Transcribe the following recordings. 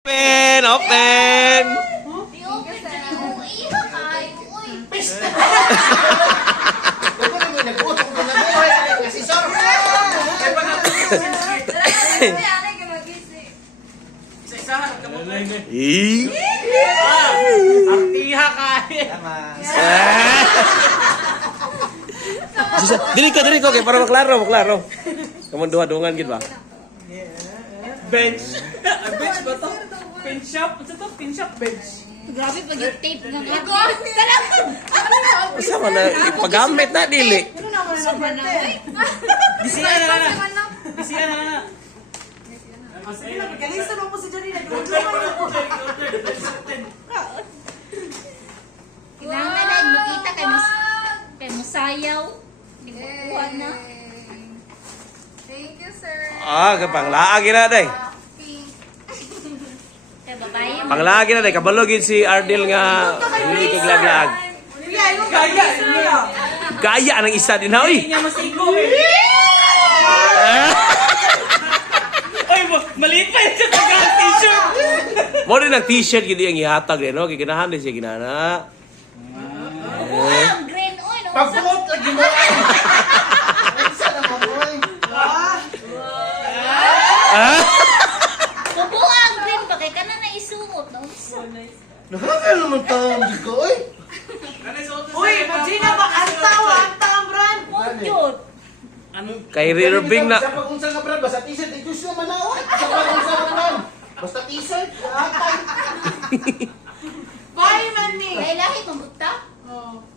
Open! Open! Artiha ka Dili ko kay para maklaro. Kamu duha-duhangan gid ba? bench. Bench ba to? Pin shop? Ano to? Pin shop bench. Grabe pag yung tape ng ako. Usa man na ipagamit na dili. Sama na. Bisiyan na na. Bisiyan na na. Galing sa mo si Johnny na Kailangan na makita kay musayaw. Di ko kuha na. Thank you, sir. Panglaag na day. Kay babae. Panglaag na day kabalo gid si Ardel nga dili kay laglag. Kaya. Gaya ng isa din ha oy. Hindi niya masigo eh. Oy, maliit pa yung tagang t-shirt. Mo din ang t-shirt gid ang ihatag din no kay ganahan din siya ginana. Ang green oil. Pagpulot lagi mo. Isa na mo boy. Kubo ang green pa kay kana na isungot no. Nakakalo man taon di ko oy. Uy, Gina ba ang brand? Mojot. Kay Rirbing na Sa pagunsa nga brand basta t-shirt ito siya manaw. Sa pagunsa nga brand. Basta t-shirt. Bye man ni. Kay lahi mabuta.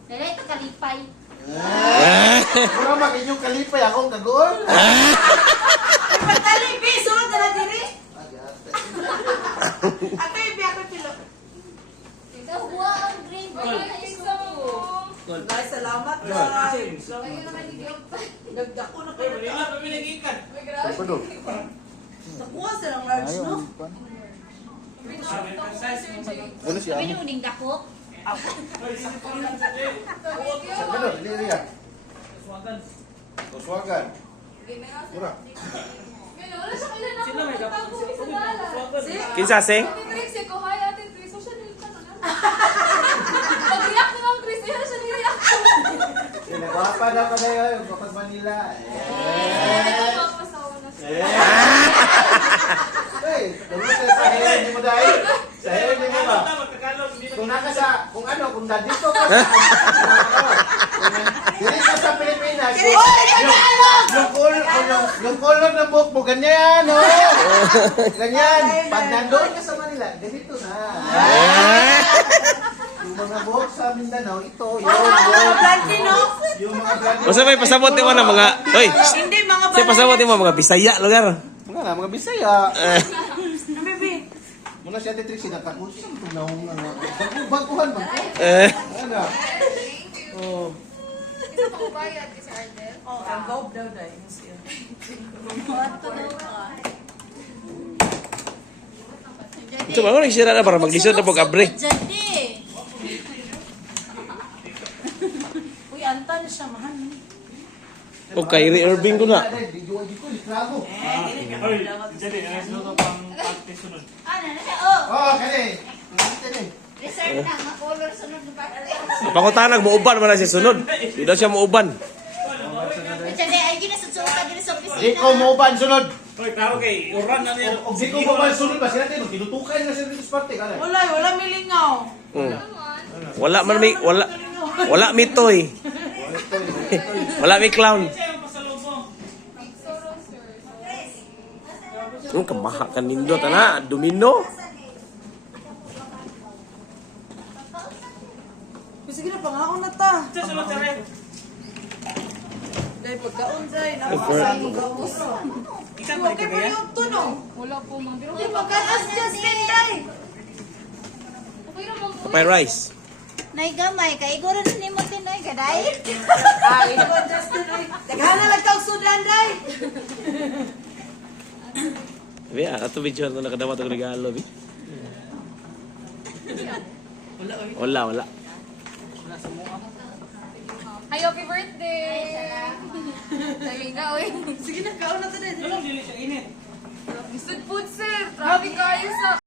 Kay lahi ta kalipay. Mura mag inyong kalipay akong kagol. Patali bi sulod na diri. Atay bi ako pilo. Ikaw buwa ang green pa kana na isungot. Ay salamat. Nagdako na kayo. Nakuha silang large no? Ano siya? Pwede mo ding dako? Ano? Dili yan. Kuswagan. Mura. Wala siya kailan ako. Sino may Tago kapag? sa bala. kinsa sing? Ate Trixie ko, hi Ate Trixie. Social media na lang. Pag-react na lang, Trixie. Ano siya nireact? Sinagwapa na pa kayo yung kapag Manila. Papasawa na siya. Hey, sa hirin ni mo dahil. Sa hirin ni mo ba? Kung nandito ka sa dili ka sa Pilipinas. Yung color ng buhok mo, ganyan, no? Ganyan. Pag nandoon ka sa Manila, ganito na. Yung mga buhok sa Mindanao, ito, yung mga brand. Usa may pasabot mo na mga oy. Hindi, mga Say pasabot mo mga Bisaya lugar. mga Bisaya. Muna si Ate Trixie, natakot siya. Itong baguhan ba? Ano? Oh. Isa pa ubayad kay Sir Ardel. Ang gob daw dahil. Ito ba nang sira na para maglisod na pag abre. Jadi. Uy, antan siya, mahal. O kay Irving ko na. Jadi, ano to pang practice sunod? Ano na siya? Oh. Oh, kani. Reserve na nga color sunod na pa. Pangutanag mo uban man na siya sunod. Di daw siya mo uban. Jadi ay ginasusuka din sa opisina. Di ko mo ban sunod. Oy, klaro kay uran na niya. Di ko mo ban sunod ba sila tayo tinutukay na sa British Party kana. Wala milingaw. Wala man mi wala mi toy. Wala mi clown. Ang kamaha kan nindo tana domino. Sige na, pangaon na ta. Sa sunod sa rin. Dahil pagkaon dahil, napakasang mag-aos. Ikan Okay balik pa kaya? yung tuno. Wala po, ma'am. Pero Di pagkaas just dahil. okay naman po. Pay rice. Nay gamay kay iguro na nimo tinoy gaday. Ito just dahil. Naghana lang tawag sudan dahil. Bi ato video na nakadawat og regalo bi. Wala. Hi, happy birthday! Sabi nga, oy. Sige na, kaon na ta dahil. Ano, dili siya init. Good food, sir. Grabe kayo sa...